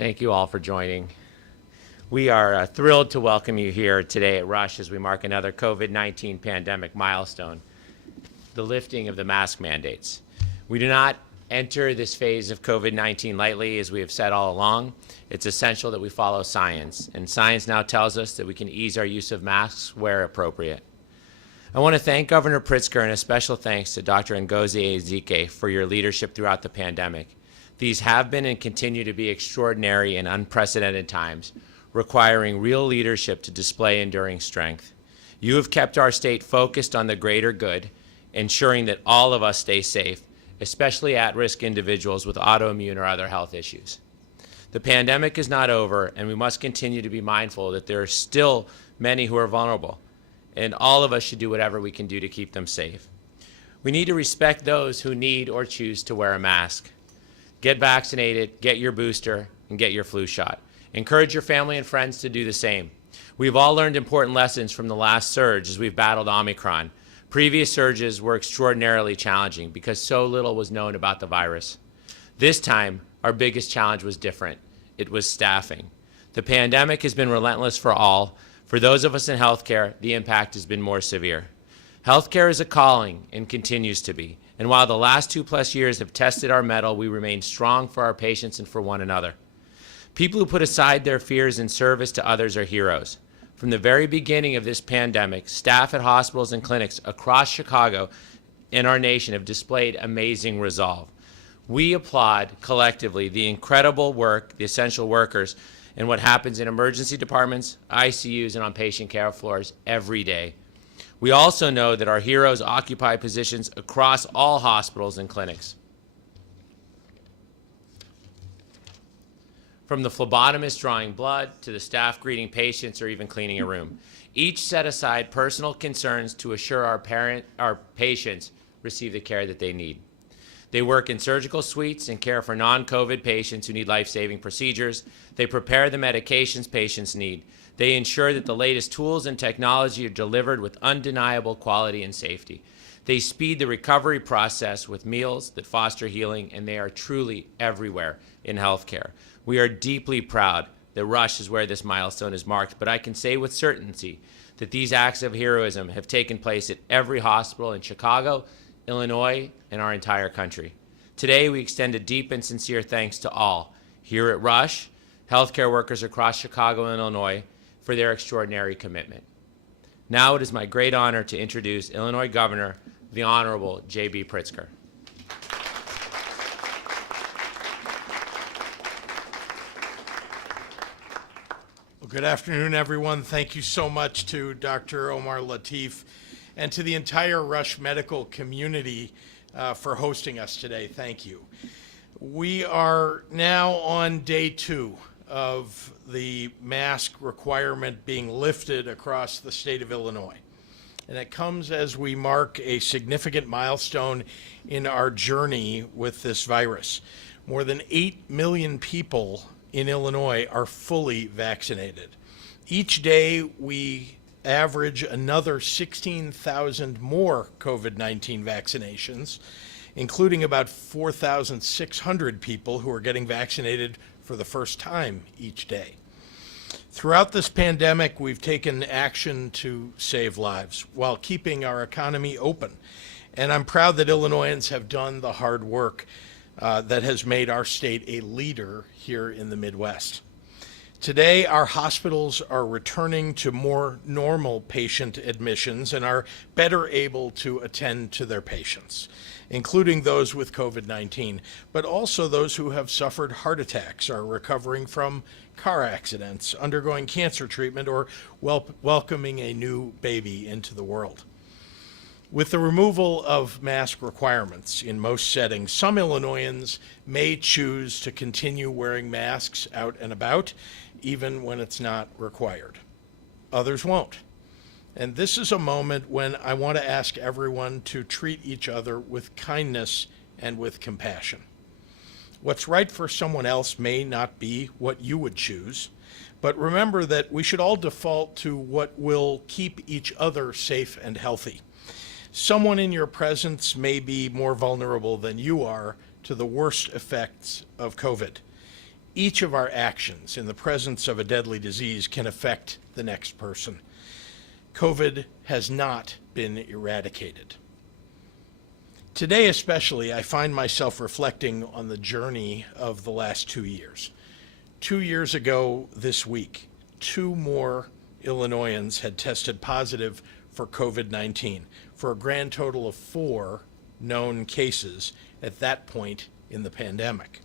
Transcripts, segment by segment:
Thank you all for joining. We are thrilled to welcome you here today at Rush as we mark another COVID-19 pandemic milestone, the lifting of the mask mandates. We do not enter this phase of COVID-19 lightly, as we have said all along. It's essential that we follow science, and science now tells us that we can ease our use of masks where appropriate. I want to thank Governor Pritzker, and a special thanks to Dr. Ngozi Ezike for your leadership throughout the pandemic. These have been and continue to be extraordinary and unprecedented times, requiring real leadership to display enduring strength. You have kept our state focused on the greater good, ensuring that all of us stay safe, especially at-risk individuals with autoimmune or other health issues. The pandemic is not over, and we must continue to be mindful that there are still many who are vulnerable, and all of us should do whatever we can do to keep them safe. We need to respect those who need or choose to wear a mask. Get vaccinated, get your booster, and get your flu shot. Encourage your family and friends to do the same. We've all learned important lessons from the last surge as we've battled Omicron. Previous surges were extraordinarily challenging because so little was known about the virus. This time, our biggest challenge was different. It was staffing. The pandemic has been relentless for all. For those of us in healthcare, the impact has been more severe. Healthcare is a calling and continues to be. And while the last 2+ years have tested our mettle, we remain strong for our patients and for one another. People who put aside their fears in service to others are heroes. From the very beginning of this pandemic, staff at hospitals and clinics across Chicago and our nation have displayed amazing resolve. We applaud collectively the incredible work, the essential workers, and what happens in emergency departments, ICUs, and on patient care floors every day. We also know that our heroes occupy positions across all hospitals and clinics. From the phlebotomist drawing blood to the staff greeting patients or even cleaning a room. Each set aside personal concerns to assure our patients receive the care that they need. They work in surgical suites and care for non-COVID patients who need life-saving procedures. They prepare the medications patients need. They ensure that the latest tools and technology are delivered with undeniable quality and safety. They speed the recovery process with meals that foster healing, and they are truly everywhere in healthcare. We are deeply proud that Rush is where this milestone is marked, but I can say with certainty that these acts of heroism have taken place at every hospital in Chicago, Illinois, and our entire country. Today, we extend a deep and sincere thanks to all here at Rush, healthcare workers across Chicago and Illinois, for their extraordinary commitment. Now it is my great honor to introduce Illinois Governor, the Honorable J.B. Pritzker. Good afternoon, everyone. Thank you so much to Dr. Omar Latif and to the entire Rush medical community for hosting us today. Thank you. We are now on day 2 of the mask requirement being lifted across the state of Illinois. And it comes as we mark a significant milestone in our journey with this virus. More than 8 million people in Illinois are fully vaccinated. Each day we average another 16,000 more COVID-19 vaccinations, including about 4,600 people who are getting vaccinated for the first time each day. Throughout this pandemic, we've taken action to save lives while keeping our economy open. And I'm proud that Illinoisans have done the hard work that has made our state a leader here in the Midwest. Today, our hospitals are returning to more normal patient admissions and are better able to attend to their patients, including those with COVID-19, but also those who have suffered heart attacks, are recovering from car accidents, undergoing cancer treatment, or welcoming a new baby into the world. With the removal of mask requirements in most settings, some Illinoisans may choose to continue wearing masks out and about, even when it's not required. Others won't. And this is a moment when I want to ask everyone to treat each other with kindness and with compassion. What's right for someone else may not be what you would choose, but remember that we should all default to what will keep each other safe and healthy. Someone in your presence may be more vulnerable than you are to the worst effects of COVID. Each of our actions in the presence of a deadly disease can affect the next person. COVID has not been eradicated. Today especially, I find myself reflecting on the journey of the last 2 years. 2 years ago this week, 2 more Illinoisans had tested positive for COVID-19, for a grand total of 4 known cases at that point in the pandemic.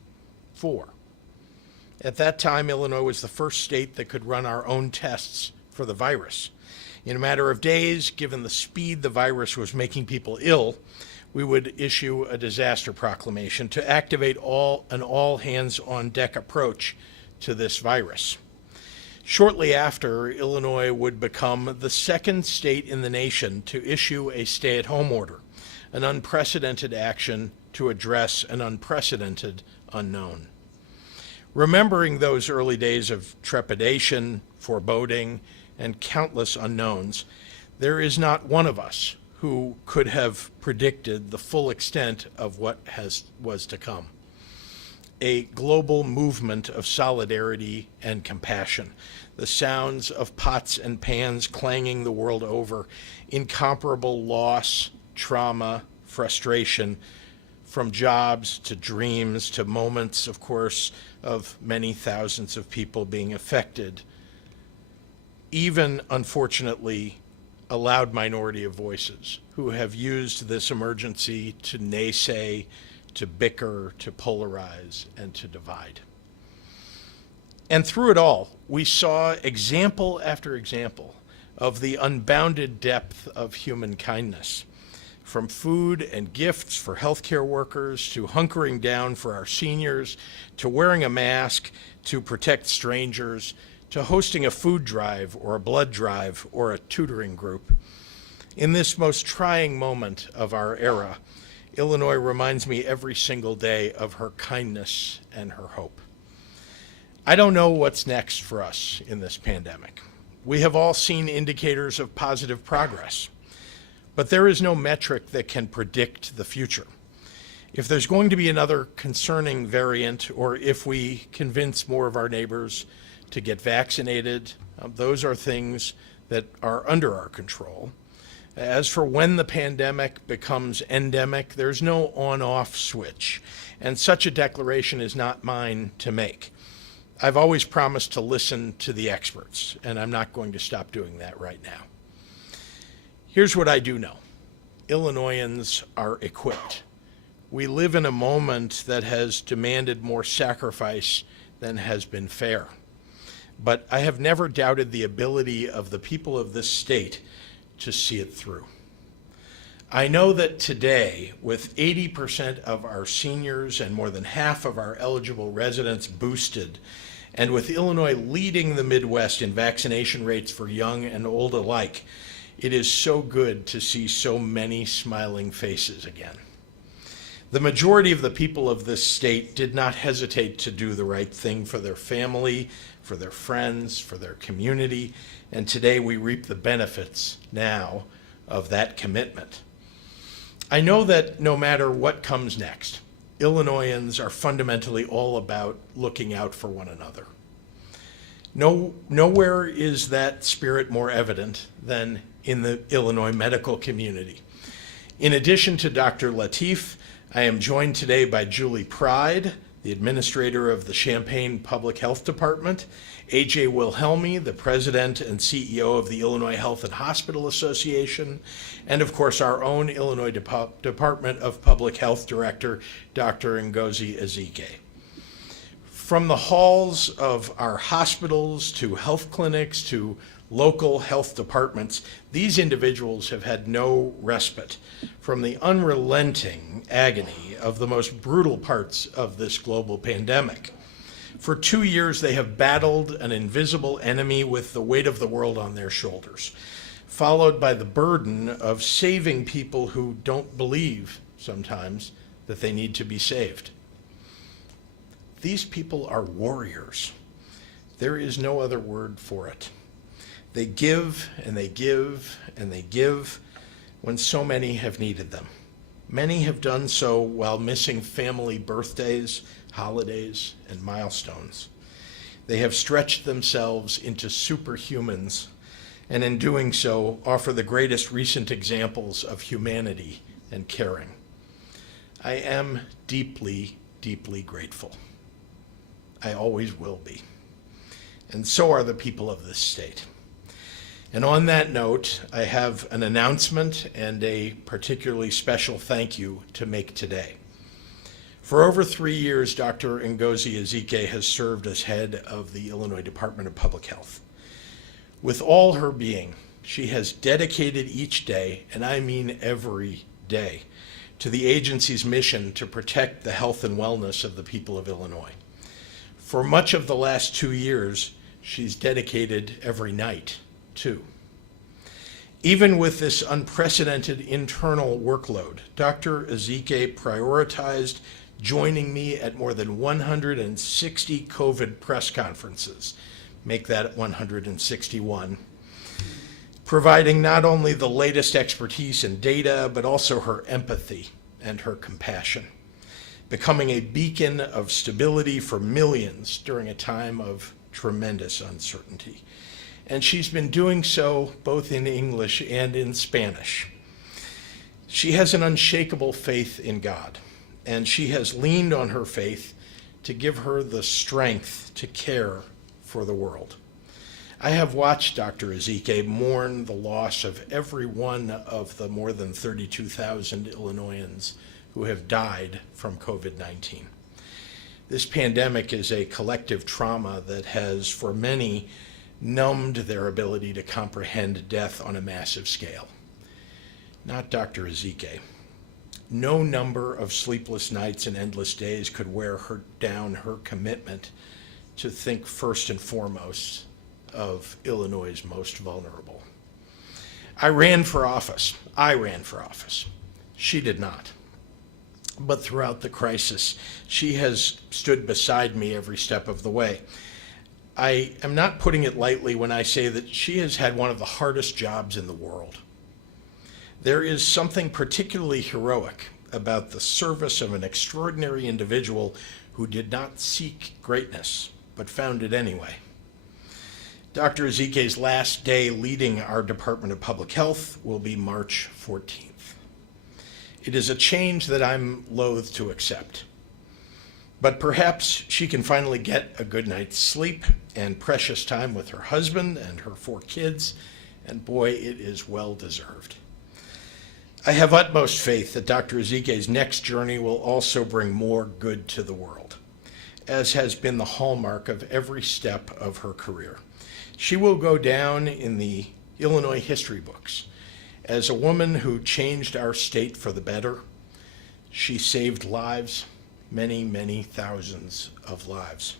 4. At that time, Illinois was the first state that could run our own tests for the virus. In a matter of days, given the speed the virus was making people ill, we would issue a disaster proclamation to activate an all-hands-on-deck approach to this virus. Shortly after, Illinois would become the second state in the nation to issue a stay-at-home order, an unprecedented action to address an unprecedented unknown. Remembering those early days of trepidation, foreboding, and countless unknowns, there is not one of us who could have predicted the full extent of what was to come. A global movement of solidarity and compassion, the sounds of pots and pans clanging the world over, incomparable loss, trauma, frustration, from jobs to dreams to moments, of course, of many thousands of people being affected. Even, unfortunately, a loud minority of voices who have used this emergency to naysay, to bicker, to polarize, and to divide. And through it all, we saw example after example of the unbounded depth of human kindness, from food and gifts for healthcare workers, to hunkering down for our seniors, to wearing a mask to protect strangers, to hosting a food drive or a blood drive or a tutoring group. In this most trying moment of our era, Illinois reminds me every single day of her kindness and her hope. I don't know what's next for us in this pandemic. We have all seen indicators of positive progress, but there is no metric that can predict the future. If there's going to be another concerning variant, or if we convince more of our neighbors to get vaccinated, those are things that are under our control. As for when the pandemic becomes endemic, there's no on-off switch, and such a declaration is not mine to make. I've always promised to listen to the experts, and I'm not going to stop doing that right now. Here's what I do know. Illinoisans are equipped. We live in a moment that has demanded more sacrifice than has been fair. But I have never doubted the ability of the people of this state to see it through. I know that today, with 80% of our seniors and more than half of our eligible residents boosted, and with Illinois leading the Midwest in vaccination rates for young and old alike, it is so good to see so many smiling faces again. The majority of the people of this state did not hesitate to do the right thing for their family, for their friends, for their community, and today we reap the benefits now of that commitment. I know that no matter what comes next, Illinoisans are fundamentally all about looking out for one another. Nowhere is that spirit more evident than in the Illinois medical community. In addition to Dr. Lateef, I am joined today by Julie Pride, the administrator of the Champaign Public Health Department, A.J. Wilhelmi, the president and CEO of the Illinois Health and Hospital Association, and of course our own Illinois Department of Public Health Director, Dr. Ngozi Ezike. From the halls of our hospitals to health clinics to local health departments, these individuals have had no respite from the unrelenting agony of the most brutal parts of this global pandemic. For 2 years, they have battled an invisible enemy with the weight of the world on their shoulders, followed by the burden of saving people who don't believe sometimes that they need to be saved. These people are warriors. There is no other word for it. They give and they give and they give when so many have needed them. Many have done so while missing family birthdays, holidays, and milestones. They have stretched themselves into superhumans, and in doing so, offer the greatest recent examples of humanity and caring. I am deeply, deeply grateful. I always will be. And so are the people of this state. And on that note, I have an announcement and a particularly special thank you to make today. For over 3 years, Dr. Ngozi Ezike has served as head of the Illinois Department of Public Health. With all her being, she has dedicated each day, and I mean every day, to the agency's mission to protect the health and wellness of the people of Illinois. For much of the last 2 years, she's dedicated every night, too. Even with this unprecedented internal workload, Dr. Ezike prioritized joining me at more than 160 COVID press conferences, make that 161, providing not only the latest expertise and data, but also her empathy and her compassion, becoming a beacon of stability for millions during a time of tremendous uncertainty. And she's been doing so both in English and in Spanish. She has an unshakable faith in God, and she has leaned on her faith to give her the strength to care for the world. I have watched Dr. Ezike mourn the loss of every one of the more than 32,000 Illinoisans who have died from COVID-19. This pandemic is a collective trauma that has, for many, numbed their ability to comprehend death on a massive scale. Not Dr. Ezike. No number of sleepless nights and endless days could wear her down her commitment to think first and foremost of Illinois' most vulnerable. I ran for office. She did not. But throughout the crisis, she has stood beside me every step of the way. I am not putting it lightly when I say that she has had one of the hardest jobs in the world. There is something particularly heroic about the service of an extraordinary individual who did not seek greatness, but found it anyway. Dr. Ezike's last day leading our Department of Public Health will be March 14th. It is a change that I'm loath to accept. But perhaps she can finally get a good night's sleep and precious time with her husband and her 4 kids, and boy, it is well deserved. I have utmost faith that Dr. Ezike's next journey will also bring more good to the world, as has been the hallmark of every step of her career. She will go down in the Illinois history books as a woman who changed our state for the better. She saved lives, many, many thousands of lives.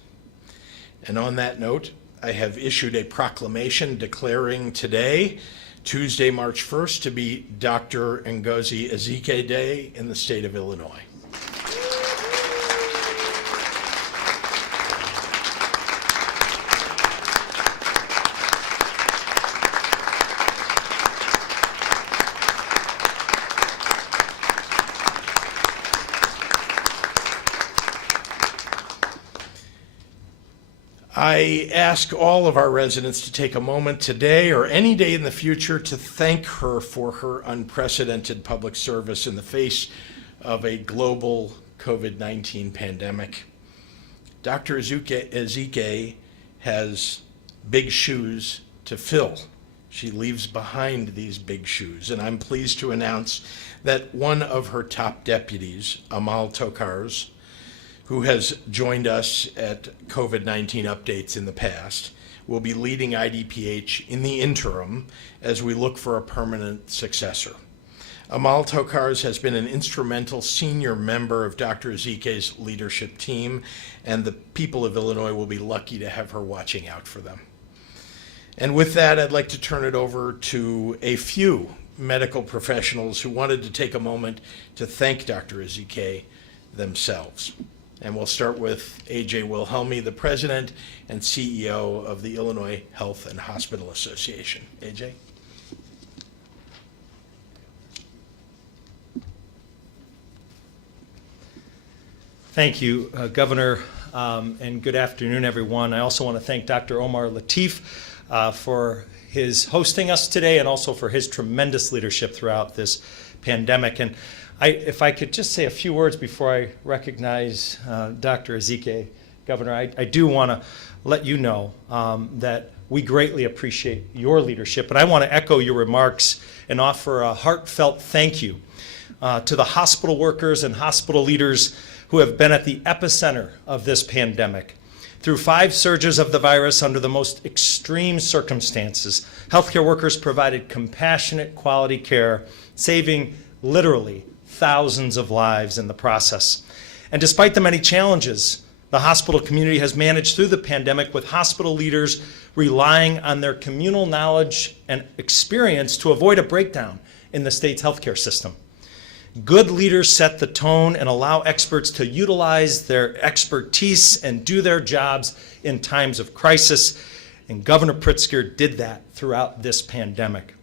And on that note, I have issued a proclamation declaring today, Tuesday, March 1st, to be Dr. Ngozi Ezike Day in the state of Illinois. I ask all of our residents to take a moment today or any day in the future to thank her for her unprecedented public service in the face of a global COVID-19 pandemic. Dr. Ezike has big shoes to fill. She leaves behind these big shoes, and I'm pleased to announce that one of her top deputies, Amal Tokars, who has joined us at COVID-19 updates in the past, will be leading IDPH in the interim as we look for a permanent successor. Amal Tokars has been an instrumental senior member of Dr. Ezike's leadership team, and the people of Illinois will be lucky to have her watching out for them. And with that, I'd like to turn it over to a few medical professionals who wanted to take a moment to thank Dr. Ezike themselves. And we'll start with A.J. Wilhelmi, the president and CEO of the Illinois Health and Hospital Association. A.J.? Thank you, Governor, and good afternoon, everyone. I also want to thank Dr. Omar Latif for his hosting us today and also for his tremendous leadership throughout this pandemic. And if I could just say a few words before I recognize Dr. Ezike, Governor, I do want to let you know that we greatly appreciate your leadership, and I want to echo your remarks and offer a heartfelt thank you to the hospital workers and hospital leaders who have been at the epicenter of this pandemic. Through 5 surges of the virus under the most extreme circumstances, healthcare workers provided compassionate, quality care, saving literally thousands of lives in the process. And despite the many challenges, the hospital community has managed through the pandemic with hospital leaders relying on their communal knowledge and experience to avoid a breakdown in the state's healthcare system. Good leaders set the tone and allow experts to utilize their expertise and do their jobs in times of crisis. And Governor Pritzker did that throughout this pandemic.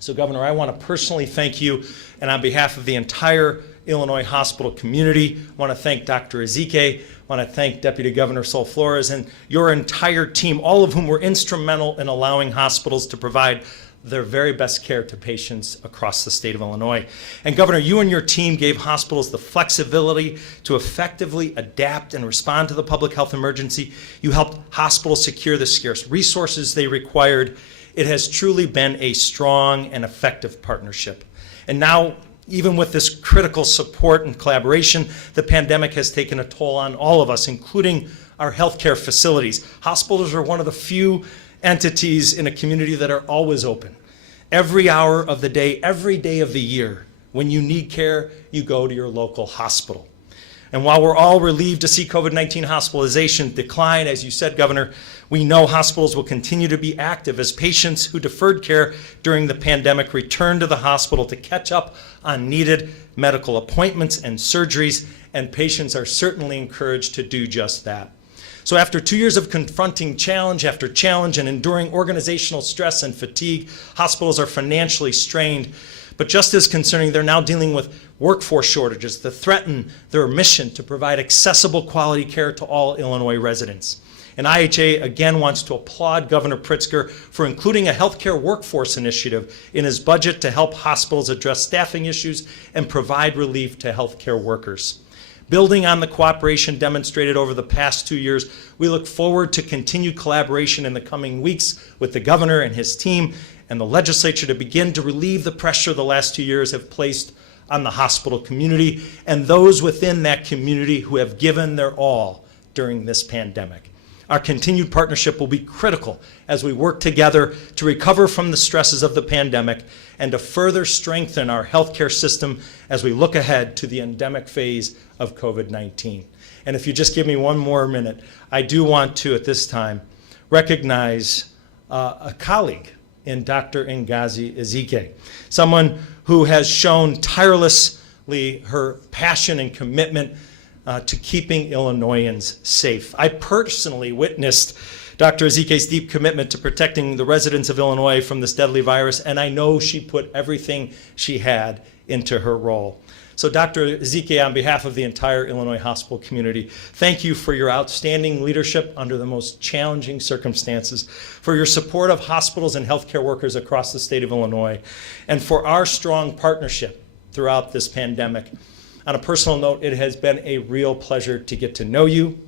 So, Governor, I want to personally thank you, and on behalf of the entire Illinois hospital community, I want to thank Dr. Ezike, I want to thank Deputy Governor Sol Flores and your entire team, all of whom were instrumental in allowing hospitals to provide their very best care to patients across the state of Illinois. And Governor, you and your team gave hospitals the flexibility to effectively adapt and respond to the public health emergency. You helped hospitals secure the scarce resources they required. It has truly been a strong and effective partnership. And now, even with this critical support and collaboration, the pandemic has taken a toll on all of us, including our healthcare facilities. Hospitals are one of the few entities in a community that are always open. Every hour of the day, every day of the year, when you need care, you go to your local hospital. And while we're all relieved to see COVID-19 hospitalization decline, as you said, Governor, we know hospitals will continue to be active as patients who deferred care during the pandemic return to the hospital to catch up on needed medical appointments and surgeries, and patients are certainly encouraged to do just that. So after 2 years of confronting challenge after challenge and enduring organizational stress and fatigue, hospitals are financially strained. But just as concerning, they're now dealing with workforce shortages that threaten their mission to provide accessible quality care to all Illinois residents. And IHA again wants to applaud Governor Pritzker for including a healthcare workforce initiative in his budget to help hospitals address staffing issues and provide relief to healthcare workers. Building on the cooperation demonstrated over the past 2 years, we look forward to continued collaboration in the coming weeks with the governor and his team and the legislature to begin to relieve the pressure the last 2 years have placed on the hospital community and those within that community who have given their all during this pandemic. Our continued partnership will be critical as we work together to recover from the stresses of the pandemic and to further strengthen our healthcare system as we look ahead to the endemic phase of COVID-19. And if you just give me one more minute, I do want to, at this time, recognize a colleague in Dr. Ngozi Ezike, someone who has shown tirelessly her passion and commitment to keeping Illinoisans safe. I personally witnessed Dr. Ezike's deep commitment to protecting the residents of Illinois from this deadly virus, and I know she put everything she had into her role. So Dr. Ezike, on behalf of the entire Illinois hospital community, thank you for your outstanding leadership under the most challenging circumstances, for your support of hospitals and healthcare workers across the state of Illinois, and for our strong partnership throughout this pandemic. On a personal note, it has been a real pleasure to get to know you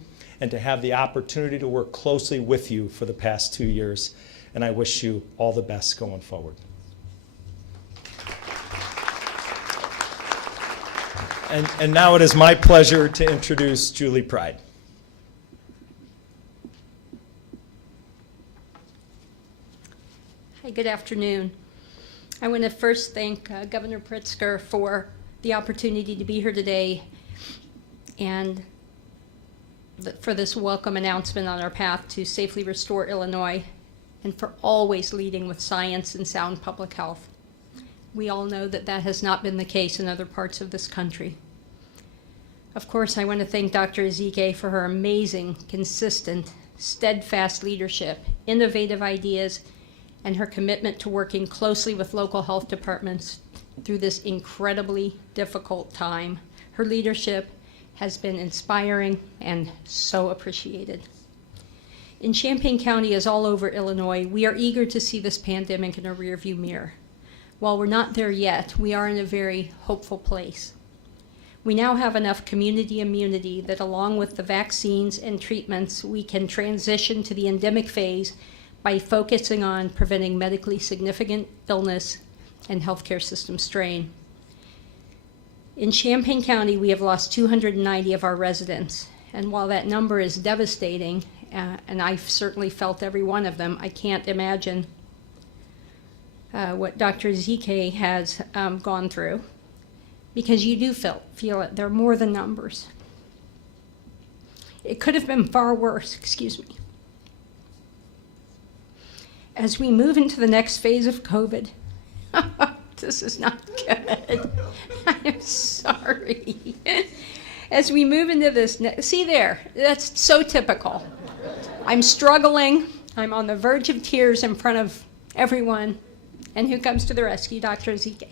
and to have the opportunity to work closely with you for the past 2 years, and I wish you all the best going forward. And now it is my pleasure to introduce Julie Pride. Hi, good afternoon. I want to first thank Governor Pritzker for the opportunity to be here today and for this welcome announcement on our path to safely restore Illinois and for always leading with science and sound public health. We all know that that has not been the case in other parts of this country. Of course, I want to thank Dr. Ezike for her amazing, consistent, steadfast leadership, innovative ideas, and her commitment to working closely with local health departments through this incredibly difficult time. Her leadership has been inspiring and so appreciated. In Champaign County, as all over Illinois, we are eager to see this pandemic in a rearview mirror. While we're not there yet, we are in a very hopeful place. We now have enough community immunity that, along with the vaccines and treatments, we can transition to the endemic phase by focusing on preventing medically significant illness and healthcare system strain. In Champaign County, we have lost 290 of our residents, and while that number is devastating, and I've certainly felt every one of them, I can't imagine what Dr. Ezike has gone through, because you do feel it. They're more than numbers. It could have been far worse, excuse me. As we move into the next phase of COVID, this is not good. I am sorry. As we move into this, see there, that's so typical. I'm struggling. I'm on the verge of tears in front of everyone. And who comes to the rescue? Dr. Ezike.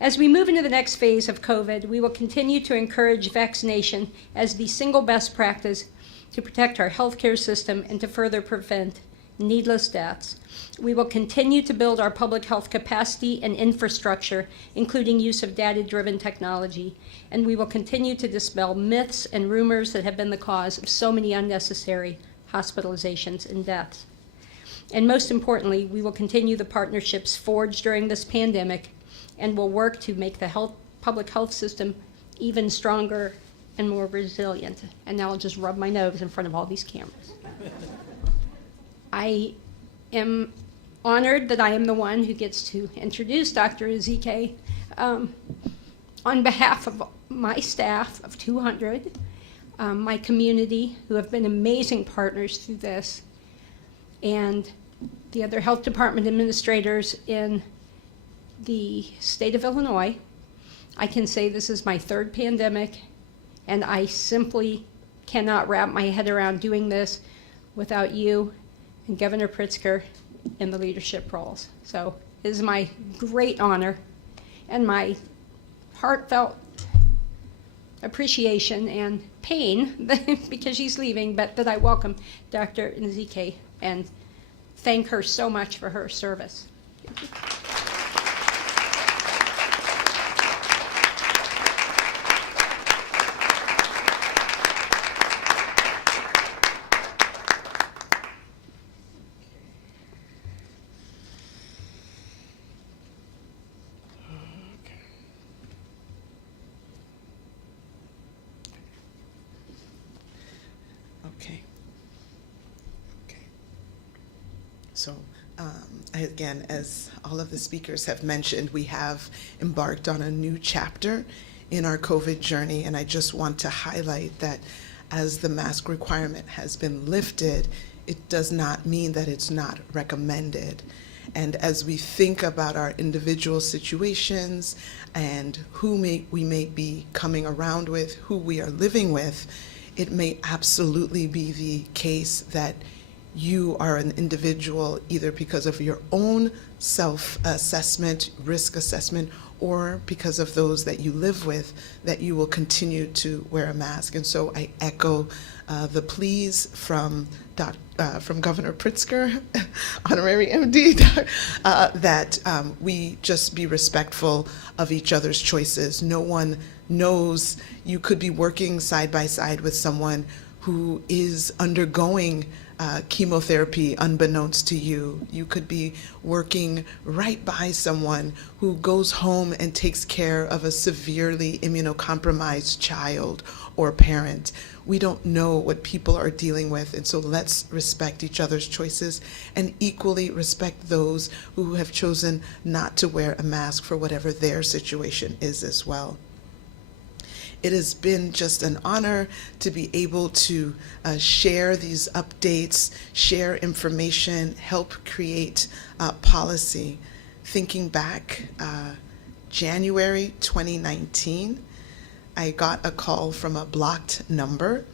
As we move into the next phase of COVID, we will continue to encourage vaccination as the single best practice to protect our healthcare system and to further prevent needless deaths. We will continue to build our public health capacity and infrastructure, including use of data-driven technology, and we will continue to dispel myths and rumors that have been the cause of so many unnecessary hospitalizations and deaths. And most importantly, we will continue the partnerships forged during this pandemic and will work to make the public health system even stronger and more resilient. And now I'll just rub my nose in front of all these cameras. I am honored that I am the one who gets to introduce Dr. Ezike on behalf of my staff of 200, my community who have been amazing partners through this, and the other health department administrators in the state of Illinois. I can say this is my third pandemic, and I simply cannot wrap my head around doing this without you and Governor Pritzker in the leadership roles. So it is my great honor and my heartfelt appreciation and pain because she's leaving, but that I welcome Dr. Ezike and thank her so much for her service. So again, as all of the speakers have mentioned, we have embarked on a new chapter in our COVID journey, and I just want to highlight that as the mask requirement has been lifted, it does not mean that it's not recommended. And as we think about our individual situations and who we may be coming around with, who we are living with, it may absolutely be the case that you are an individual either because of your own self-assessment, risk assessment, or because of those that you live with, that you will continue to wear a mask. And so I echo the pleas from Governor Pritzker, honorary MD, that we just be respectful of each other's choices. No one knows. You could be working side by side with someone who is undergoing chemotherapy unbeknownst to you. You could be working right by someone who goes home and takes care of a severely immunocompromised child or parent. We don't know what people are dealing with, and so let's respect each other's choices and equally respect those who have chosen not to wear a mask for whatever their situation is as well. It has been just an honor to be able to share these updates, share information, help create policy. Thinking back, January 2019, I got a call from a blocked number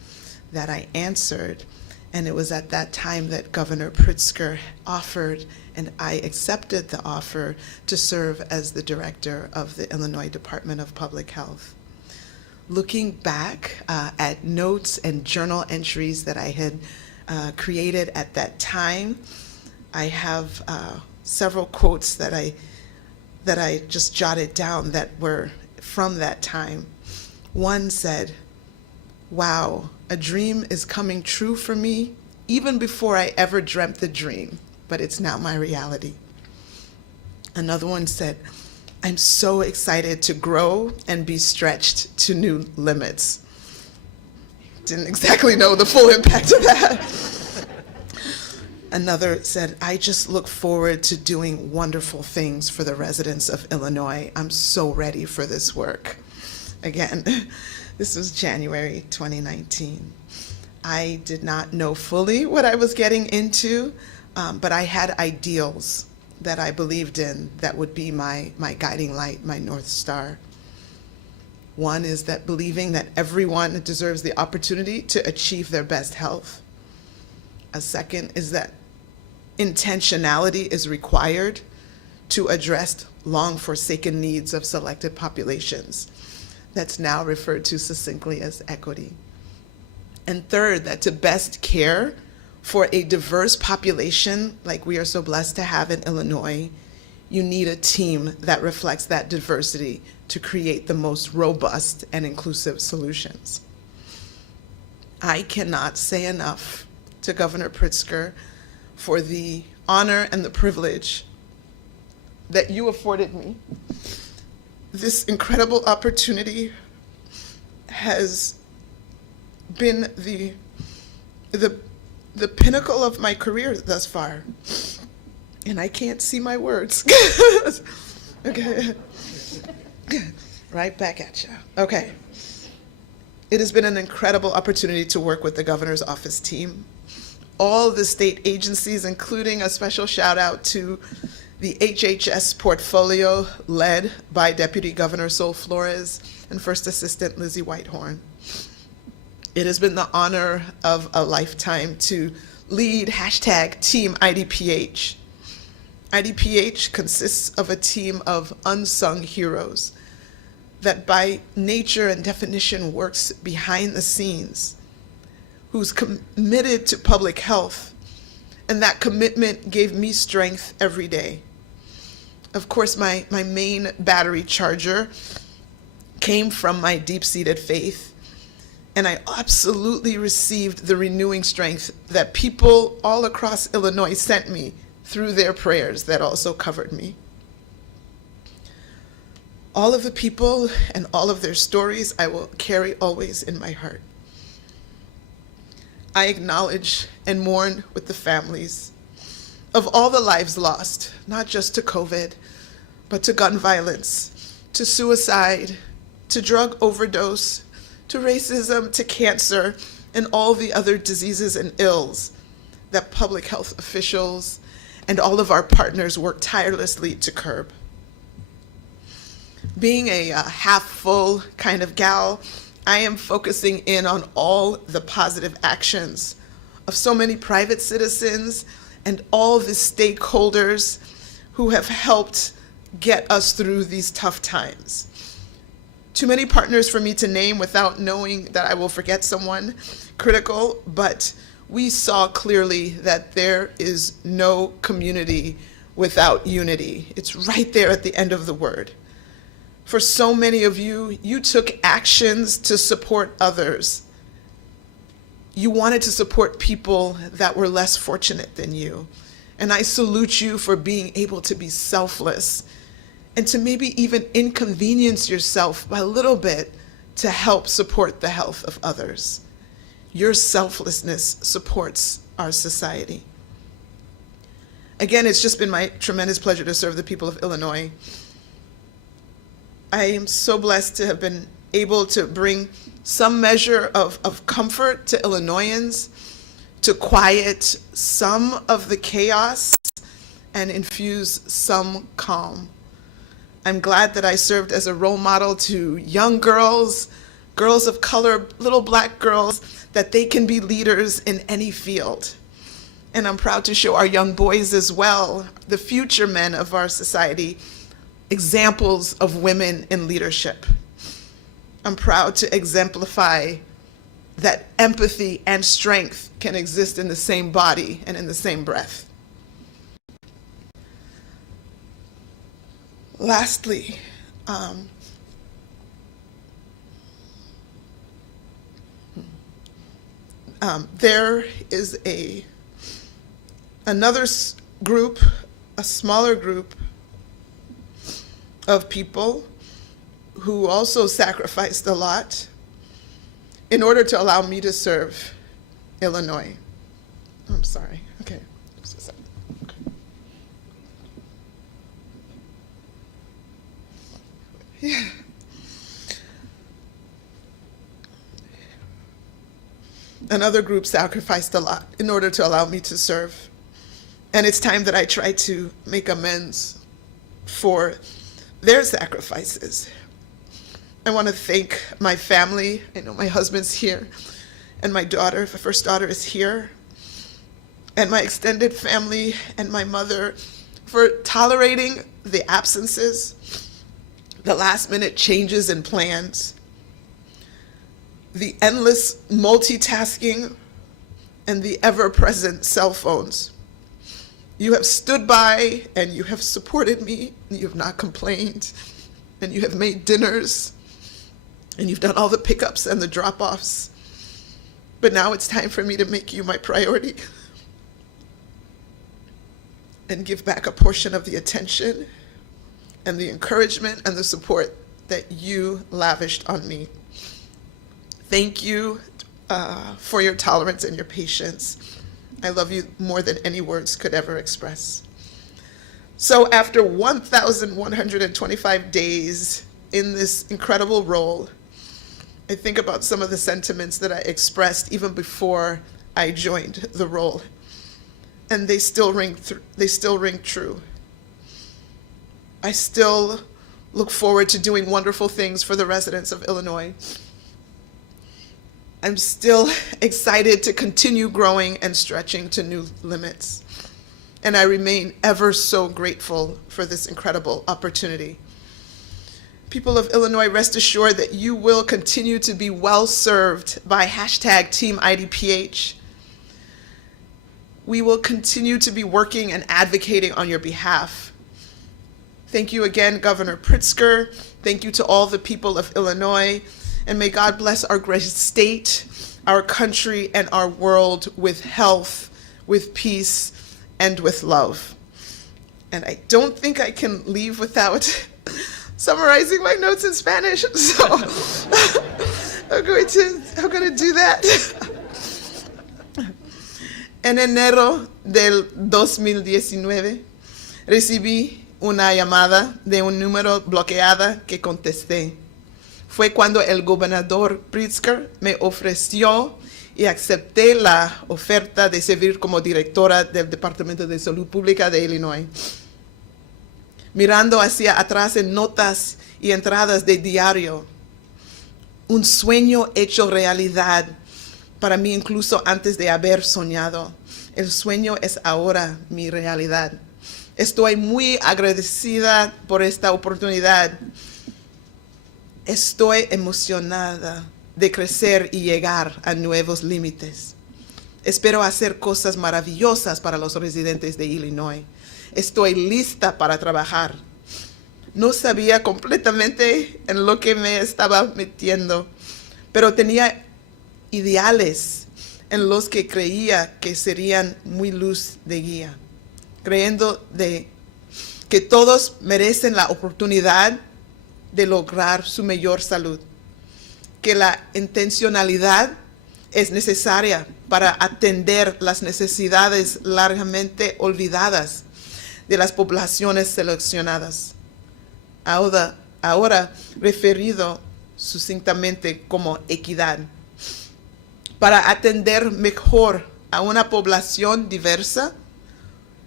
that I answered, and it was at that time that Governor Pritzker offered, and I accepted the offer to serve as the director of the Illinois Department of Public Health. looking back at notes and journal entries that I had created at that time, I have several quotes that I just jotted down that were from that time. One said, "Wow, a dream is coming true for me even before I ever dreamt the dream, but it's now my reality." Another one said, "I'm so excited to grow and be stretched to new limits." Didn't exactly know the full impact of that. Another said, "I just look forward to doing wonderful things for the residents of Illinois. I'm so ready for this work." Again, this was January 2019. I did not know fully what I was getting into, but I had ideals that I believed in that would be my guiding light, my North Star. One is that believing that everyone deserves the opportunity to achieve their best health. A second is that intentionality is required to address long forsaken needs of selected populations. That's now referred to succinctly as equity. And third, that to best care for a diverse population like we are so blessed to have in Illinois, you need a team that reflects that diversity to create the most robust and inclusive solutions. I cannot say enough to Governor Pritzker for the honor and the privilege that you afforded me. This incredible opportunity has been the pinnacle of my career thus far. And I can't see my words. Okay. Right back at you. Okay. It has been an incredible opportunity to work with the governor's office team, all the state agencies, including a special shout out to the HHS portfolio led by Deputy Governor Sol Flores and First Assistant Lizzie Whitehorn. It has been the honor of a lifetime to lead #Team IDPH. IDPH consists of a team of unsung heroes that by nature and definition works behind the scenes, who's committed to public health, and that commitment gave me strength every day. Of course, my main battery charger came from my deep-seated faith, and I absolutely received the renewing strength that people all across Illinois sent me through their prayers that also covered me. All of the people and all of their stories I will carry always in my heart. I acknowledge and mourn with the families of all the lives lost, not just to COVID, but to gun violence, to suicide, to drug overdose, to racism, to cancer, and all the other diseases and ills that public health officials and all of our partners work tirelessly to curb. Being a half-full kind of gal, I am focusing in on all the positive actions of so many private citizens and all the stakeholders who have helped get us through these tough times. Too many partners for me to name without knowing that I will forget someone critical, but we saw clearly that there is no community without unity. It's right there at the end of the word. For so many of you, you took actions to support others. You wanted to support people that were less fortunate than you. And I salute you for being able to be selfless and to maybe even inconvenience yourself by a little bit to help support the health of others. Your selflessness supports our society. Again, it's just been my tremendous pleasure to serve the people of Illinois. I am so blessed to have been able to bring some measure of comfort to Illinoisans, to quiet some of the chaos and infuse some calm. I'm glad that I served as a role model to young girls, girls of color, little black girls, that they can be leaders in any field. And I'm proud to show our young boys as well, the future men of our society, examples of women in leadership. I'm proud to exemplify that empathy and strength can exist in the same body and in the same breath. Lastly, there is another group, a smaller group of people who also sacrificed a lot in order to allow me to serve Illinois. I'm sorry. Okay. Just a second. Okay. Yeah. Another group sacrificed a lot in order to allow me to serve. And it's time that I try to make amends for their sacrifices. I want to thank my family. I know my husband's here, and my daughter, my first daughter, is here, and my extended family and my mother for tolerating the absences, the last-minute changes in plans, the endless multitasking, and the ever-present cell phones. You have stood by and you have supported me, and you have not complained, and you have made dinners, and you've done all the pickups and the drop-offs. But now it's time for me to make you my priority and give back a portion of the attention and the encouragement and the support that you lavished on me. Thank you for your tolerance and your patience. I love you more than any words could ever express. So after 1,125 days in this incredible role, I think about some of the sentiments that I expressed even before I joined the role, and they still ring true. I still look forward to doing wonderful things for the residents of Illinois. I'm still excited to continue growing and stretching to new limits. And I remain ever so grateful for this incredible opportunity. People of Illinois, rest assured that you will continue to be well served by #TeamIDPH. We will continue to be working and advocating on your behalf. Thank you again, Governor Pritzker. Thank you to all the people of Illinois. And may God bless our great state, our country, and our world with health, with peace, and with love. And I don't think I can leave without summarizing my notes in Spanish, so I'm going to do that. En enero del 2019, recibí una llamada de un número bloqueada que contesté. Fue cuando el gobernador Pritzker me ofreció y acepté la oferta de servir como directora del Departamento de Salud Pública de Illinois. Mirando hacia atrás en notas y entradas de diario, un sueño hecho realidad para mí incluso antes de haber soñado. El sueño es ahora mi realidad. Estoy muy agradecida por esta oportunidad. Estoy emocionada de crecer y llegar a nuevos límites. Espero hacer cosas maravillosas para los residentes de Illinois. Estoy lista para trabajar. No sabía completamente en lo que me estaba metiendo, pero tenía ideales en los que creía que serían muy luz de guía, creyendo de que todos merecen la oportunidad de lograr su mejor salud, que la intencionalidad es necesaria para atender las necesidades largamente olvidadas de las poblaciones seleccionadas, ahora referido sucintamente como equidad. Para atender mejor a una población diversa,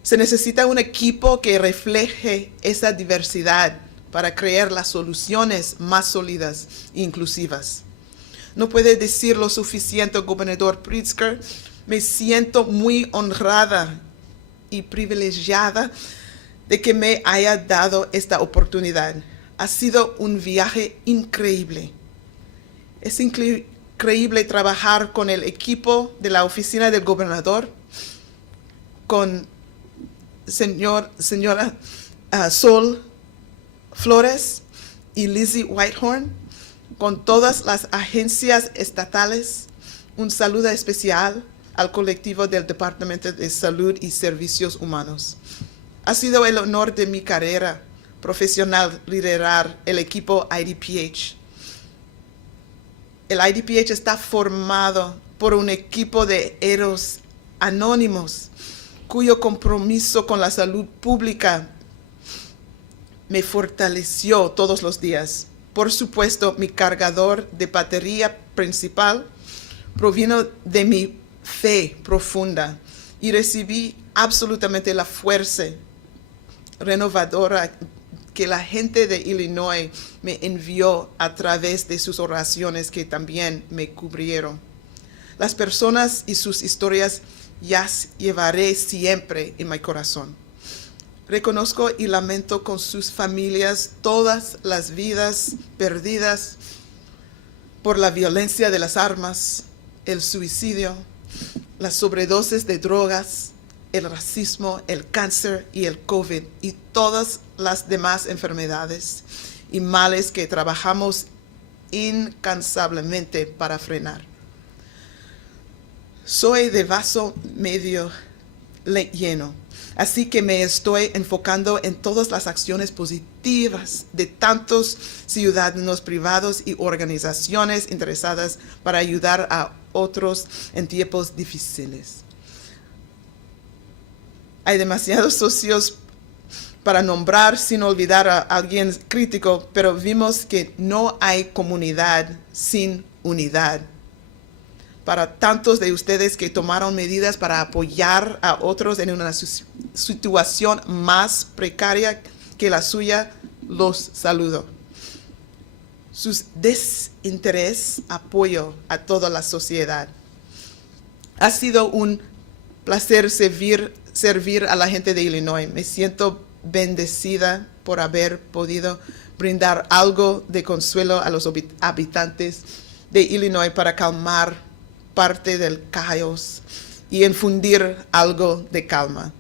se necesita un equipo que refleje esa diversidad para crear las soluciones más sólidas e inclusivas. No puede decir lo suficiente, gobernador Pritzker. Me siento muy honrada y privilegiada de que me haya dado esta oportunidad. Ha sido un viaje increíble. Es increíble trabajar con el equipo de la oficina del gobernador, con señora Sol Flores y Lizzie Whitehorn, con todas las agencias estatales. Un saludo especial al colectivo del Departamento de Salud y Servicios Humanos. Ha sido el honor de mi carrera profesional liderar el equipo IDPH. El IDPH está formado por un equipo de héroes anónimos cuyo compromiso con la salud pública me fortaleció todos los días. Por supuesto, mi cargador de batería principal provino de mi fe profunda y recibí absolutamente la fuerza renovadora que la gente de Illinois me envió a través de sus oraciones que también me cubrieron. Las personas y sus historias las llevaré siempre en mi corazón. Reconozco y lamento con sus familias todas las vidas perdidas por la violencia de las armas, el suicidio, las sobredosis de drogas, el racismo, el cáncer y el COVID y todas las demás enfermedades y males que trabajamos incansablemente para frenar. Soy de vaso medio lleno, así que me estoy enfocando en todas las acciones positivas de tantos ciudadanos privados y organizaciones interesadas para ayudar a otros en tiempos difíciles. Hay demasiados socios para nombrar sin olvidar a alguien crítico, pero vimos que no hay comunidad sin unidad. Para tantos de ustedes que tomaron medidas para apoyar a otros en una situación más precaria que la suya, los saludo. Su desinterés apoyo a toda la sociedad. Ha sido un placer servir a la gente de Illinois. Me siento bendecida por haber podido brindar algo de consuelo a los habitantes de Illinois para calmar parte del caos y infundir algo de calma.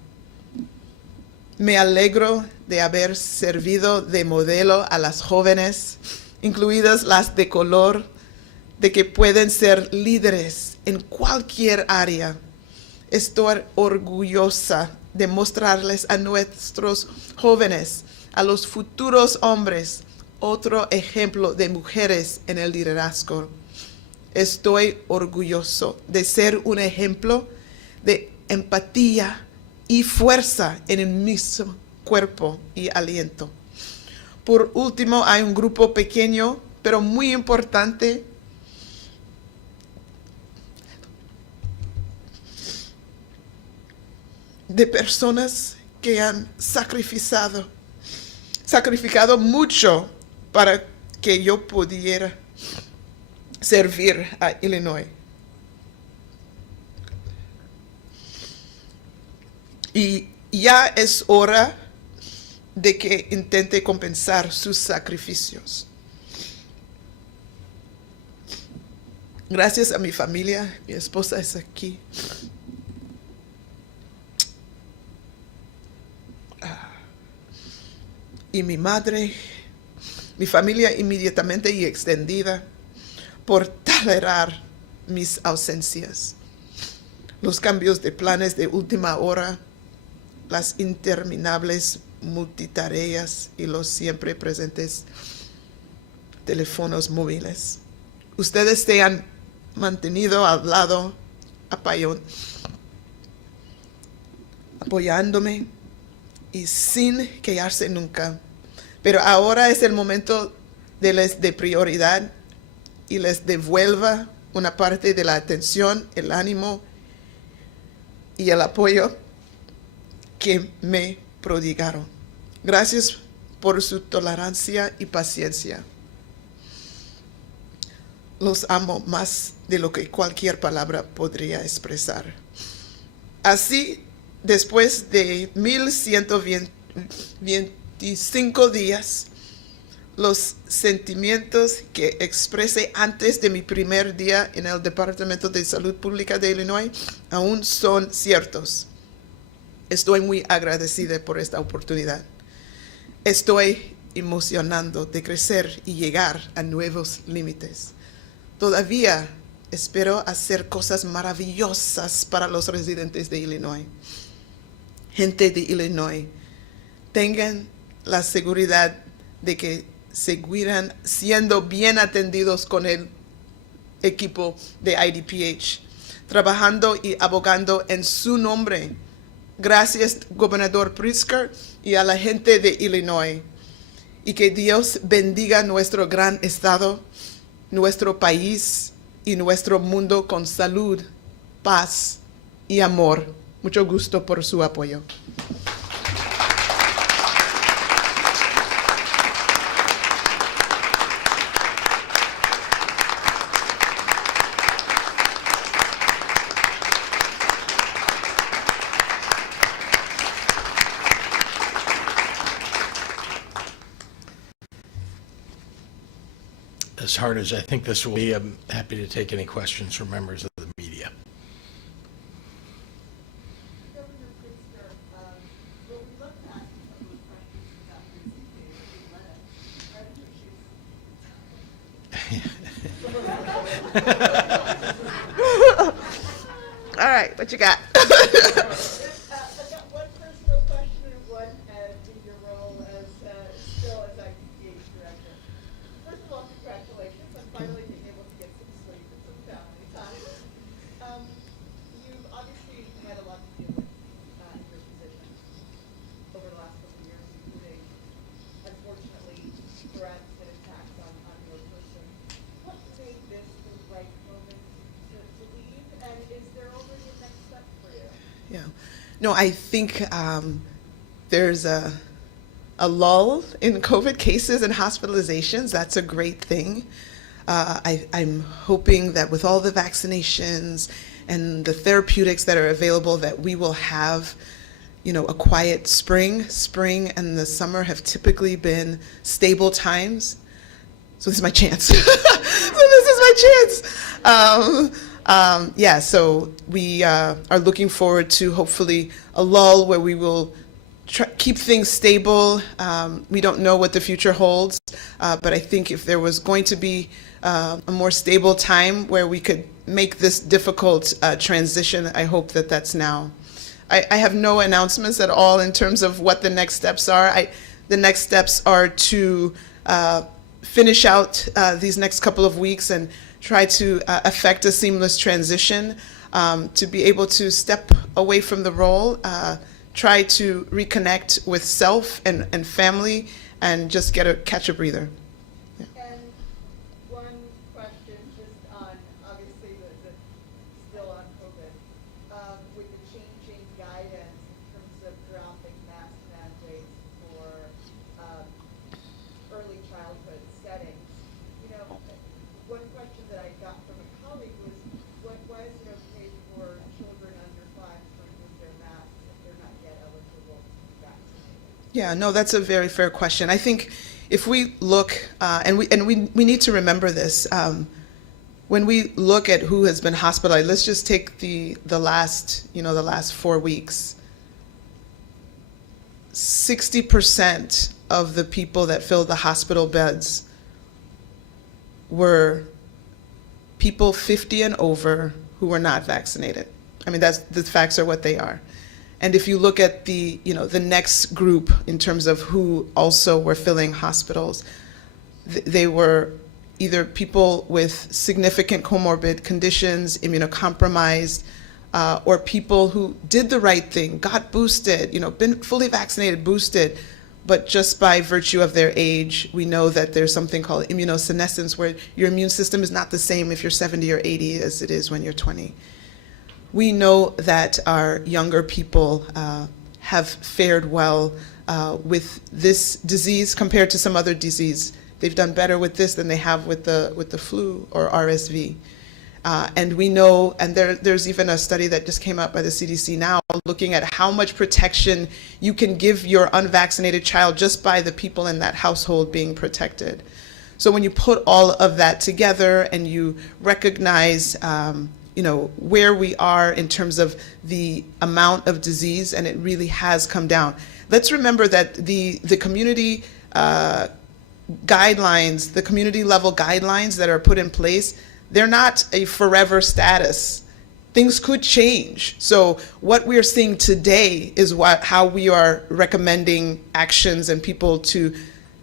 Me alegro de haber servido de modelo a las jóvenes, incluidas las de color, de que pueden ser líderes en cualquier área. Estoy orgullosa de mostrarles a nuestros jóvenes, a los futuros hombres, otro ejemplo de mujeres en el liderazgo. Estoy orgulloso de ser un ejemplo de empatía y fuerza en el mismo cuerpo y aliento. Por último, hay un grupo pequeño, pero muy importante, de personas que han sacrificado mucho para que yo pudiera servir a Illinois. Y ya es hora de que intente compensar sus sacrificios. Gracias a mi familia, mi esposa es aquí. Y mi madre, mi familia inmediatamente y extendida, por tolerar mis ausencias, los cambios de planes de última hora, las interminables multitareas y los siempre presentes teléfonos móviles. Ustedes se han mantenido al lado, apoyándome y sin quejarse nunca. Pero ahora es el momento de prioridad y les devuelva una parte de la atención, el ánimo y el apoyo que me prodigaron. Gracias por su tolerancia y paciencia. Los amo más de lo que cualquier palabra podría expresar. Así, después de 1125 días, los sentimientos que expresé antes de mi primer día en el Departamento de Salud Pública de Illinois aún son ciertos. Estoy muy agradecida por esta oportunidad. Estoy emocionando de crecer y llegar a nuevos límites. Todavía espero hacer cosas maravillosas para los residentes de Illinois. Gente de Illinois, tengan la seguridad de que seguirán siendo bien atendidos con el equipo de IDPH, trabajando y abogando en su nombre. Gracias, gobernador Pritzker, y a la gente de Illinois. Y que Dios bendiga nuestro gran estado, nuestro país y nuestro mundo con salud, paz y amor. Mucho gusto por su apoyo. As hard as I think this will be, I'm happy to take any questions from members of the media. Governor Pritzker, when we look at some of the questions about Ezike that we let All right, what you got? I got one personal question and one in your role as still as IDPH director. First of all, congratulations on finally being able to get some sleep and some family time. You've obviously had a lot to deal with in your position over the last couple of years, including, unfortunately, threats and attacks on your person. What made this the right moment to leave, and is there already a next step for you? Yeah. No, I think there's a lull in COVID cases and hospitalizations. That's a great thing. I'm hoping that with all the vaccinations and the therapeutics that are available, that we will have, a quiet spring. Spring and the summer have typically been stable times. So this is my chance. So we are looking forward to hopefully a lull where we will keep things stable. We don't know what the future holds, but I think if there was going to be a more stable time where we could make this difficult transition, I hope that that's now. I have no announcements at all in terms of what the next steps are. The next steps are to finish out these next couple of weeks and try to effect a seamless transition, to be able to step away from the role, try to reconnect with self and family, and just catch a breather. And one question just on, obviously, still on COVID, with the changing guidance in terms of dropping mask mandates for early childhood settings. One question that I got from a colleague was, why is it okay for children under 5 to remove their masks if they're not yet eligible to be vaccinated? Yeah, no, that's a very fair question. I think if we look, and we need to remember this, when we look at who has been hospitalized, let's just take the last 4 weeks. 60% of the people that filled the hospital beds were people 50 and over who were not vaccinated. I mean, the facts are what they are. And if you look at the next group in terms of who also were filling hospitals, they were either people with significant comorbid conditions, immunocompromised, or people who did the right thing, got boosted, been fully vaccinated, boosted, but just by virtue of their age, we know that there's something called immunosenescence, where your immune system is not the same if you're 70 or 80 as it is when you're 20. We know that our younger people have fared well with this disease compared to some other disease. They've done better with this than they have with the flu or RSV. And we know, and there's even a study that just came out by the CDC now, looking at how much protection you can give your unvaccinated child just by the people in that household being protected. So when you put all of that together and you recognize, where we are in terms of the amount of disease, and it really has come down. Let's remember that the community guidelines, the community level guidelines that are put in place, they're not a forever status. Things could change. So what we're seeing today is how we are recommending actions and people to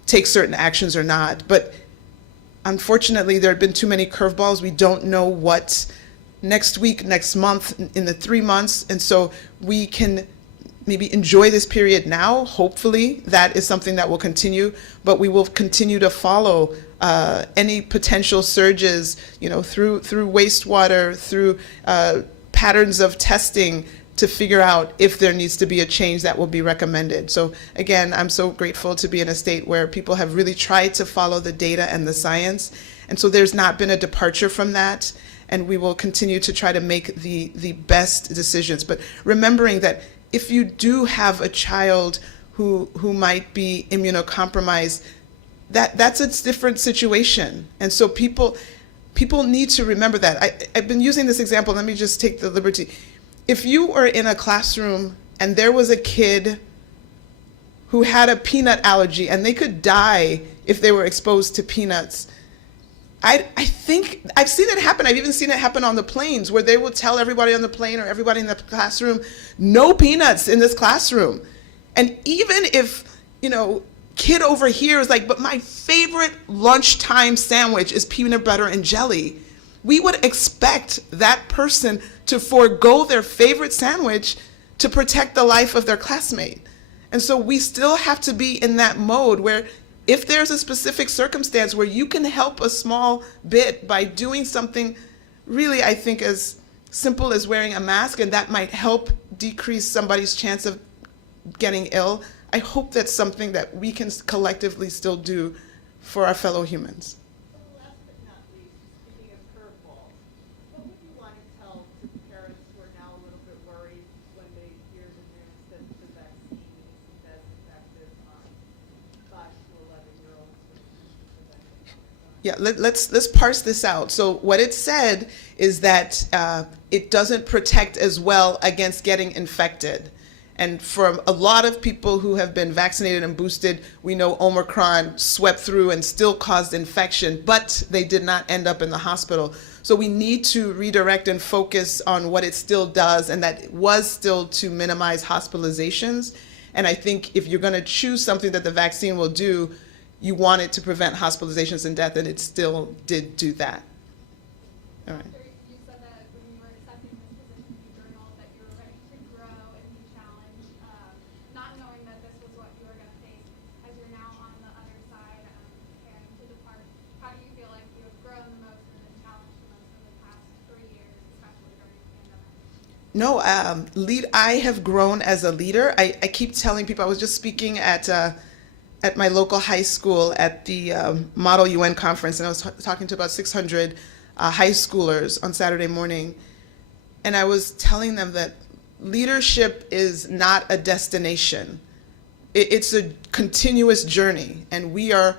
take certain actions or not. But unfortunately, there have been too many curveballs. We don't know what next week, next month, in the 3 months. And so we can maybe enjoy this period now. Hopefully that is something that will continue, but we will continue to follow any potential surges, through wastewater, through patterns of testing, to figure out if there needs to be a change that will be recommended. So again, I'm so grateful to be in a state where people have really tried to follow the data and the science. And so there's not been a departure from that. And we will continue to try to make the best decisions. But remembering that if you do have a child who might be immunocompromised, that's a different situation. And so people need to remember that. I've been using this example. Let me just take the liberty. If you were in a classroom and there was a kid who had a peanut allergy and they could die if they were exposed to peanuts, I think I've seen it happen. I've even seen it happen on the planes, where they will tell everybody on the plane or everybody in the classroom, no peanuts in this classroom. And even if, kid over here is like, but my favorite lunchtime sandwich is peanut butter and jelly, we would expect that person to forego their favorite sandwich to protect the life of their classmate. And so we still have to be in that mode where if there's a specific circumstance where you can help a small bit by doing something really, I think, as simple as wearing a mask, and that might help decrease somebody's chance of getting ill, I hope that's something that we can collectively still do for our fellow humans. So last but not least, speaking of curveballs, what would you want to tell to parents who are now a little bit worried when they hear the news that the vaccine isn't as effective on 5 to 11-year-olds with prevention? Yeah, let's parse this out. So what it said is that it doesn't protect as well against getting infected. And for a lot of people who have been vaccinated and boosted, we know Omicron swept through and still caused infection, but they did not end up in the hospital. So we need to redirect and focus on what it still does, and that was still to minimize hospitalizations. And I think if you're going to choose something that the vaccine will do, you want it to prevent hospitalizations and death, and it still did do that. All right. You said that when you were accepting this position, you journaled that you were ready to grow and be challenged, not knowing that this was what you were going to face. As you're now on the other side, preparing to depart, how do you feel like you have grown the most and been challenged the most in the past 3 years, especially during the pandemic? No, I have grown as a leader. I keep telling people, I was just speaking at my local high school at the Model UN conference, and I was talking to about 600 high schoolers on Saturday morning, and I was telling them that leadership is not a destination. It's a continuous journey, and we are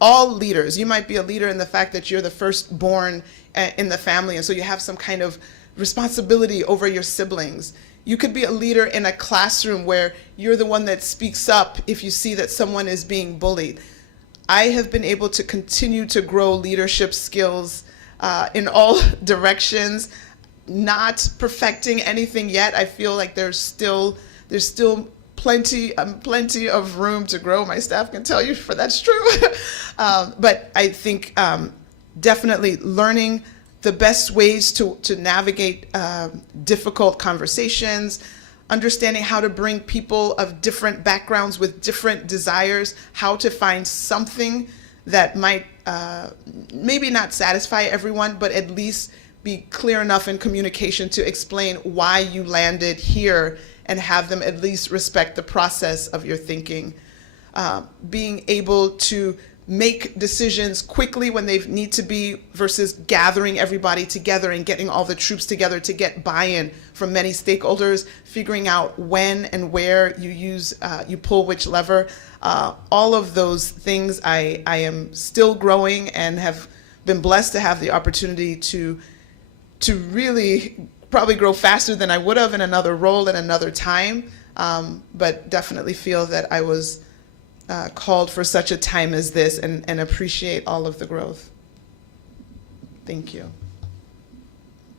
all leaders. You might be a leader in the fact that you're the firstborn in the family, and so you have some kind of responsibility over your siblings. You could be a leader in a classroom where you're the one that speaks up if you see that someone is being bullied. I have been able to continue to grow leadership skills in all directions, not perfecting anything yet. I feel like there's still plenty of room to grow. My staff can tell you for that's true. But I think definitely learning the best ways to navigate difficult conversations, understanding how to bring people of different backgrounds with different desires, how to find something that might maybe not satisfy everyone, but at least be clear enough in communication to explain why you landed here and have them at least respect the process of your thinking. Being able to make decisions quickly when they need to be versus gathering everybody together and getting all the troops together to get buy-in from many stakeholders, figuring out when and where you pull which lever. All of those things I am still growing and have been blessed to have the opportunity to really probably grow faster than I would have in another role at another time, but definitely feel that I was called for such a time as this, and appreciate all of the growth. Thank you. All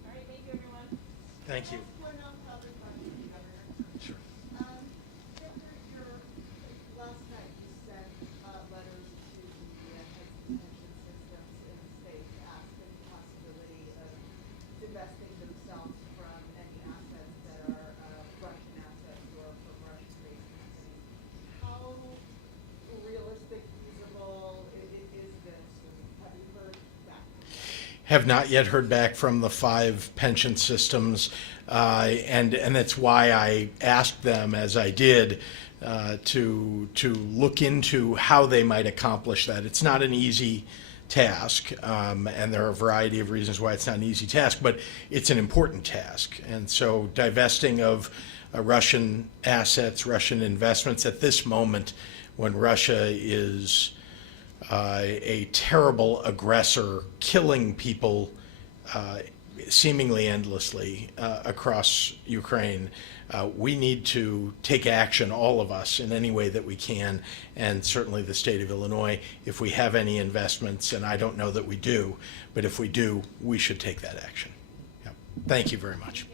right, thank you, everyone. Thank you. One other question, Governor. Sure. After last night you sent letters to the heads of pension systems in the state to ask them the possibility of divesting themselves from any assets that are Russian assets or from Russian-based companies. How realistic, feasible is this? Have you heard back? Have not yet heard back from the 5 pension systems, and that's why I asked them, as I did, to look into how they might accomplish that. It's not an easy task, and there are a variety of reasons why it's not an easy task, but it's an important task. And so divesting of Russian assets, Russian investments at this moment when Russia is a terrible aggressor, killing people seemingly endlessly across Ukraine. We need to take action, all of us, in any way that we can, and certainly the state of Illinois. If we have any investments, and I don't know that we do, but if we do, we should take that action. Yep. Thank you very much.